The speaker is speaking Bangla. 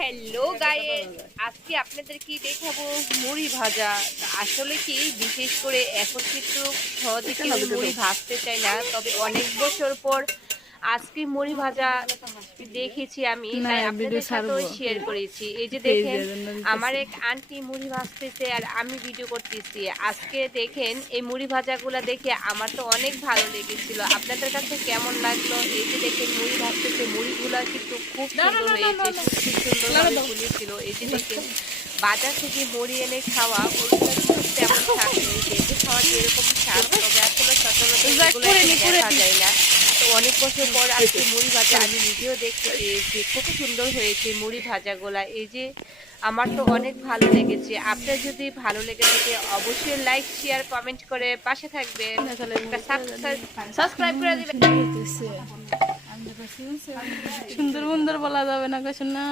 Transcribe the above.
হ্যালো গাইস, আজকে আপনাদেরকে দেখাবো মুড়ি ভাজা। আসলে কি, বিশেষ করে এখন কিন্তু সহজে কেউ মুড়ি ভাজতে চায় না, তবে অনেক বছর পর আজকে মুড়ি ভাজা দেখেছি আমি, তাই আপনাদের সাথেও শেয়ার করেছি। এই যে দেখেন, আমার এক আন্টি মুড়ি ভাজতেছে আর আমি ভিডিও করতেছি। আজকে দেখেন এই মুড়ি ভাজাগুলা দেখে আমার তো অনেক ভালো লেগেছিল। আপনাদের কাছে কেমন লাগলো? এই যে দেখেন মুড়ি ভাজতেছে, মুড়িগুলা কিন্তু খুব সুন্দর হয়েছে, খুব সুন্দরভাবে ফুলেছিল। এই যে দেখেন, বাজার থেকে মুড়ি এনে খাওয়া ওইগুলো কিন্তু তেমন স্বাদ নেই। ভেজে খাওয়া যেরকম স্বাদ, তবে আসলে সচরাচর এগুলো দেখা যায় না। তো অনেক বছর পর আজকে মুড়ি ভাজা আমি নিজেও দেখতে পেয়েছি, খুব সুন্দর হয়েছে মুড়ি ভাজাগুলা। এই যে আমার তো অনেক ভালো লেগেছে। আপনার যদি ভালো লেগে থাকে অবশ্যই লাইক, শেয়ার, কমেন্ট করে পাশে থাকবেন, সাবস্ক্রাইব করে দিবেন। সুন্দর সুন্দর বলা যাবে না, না।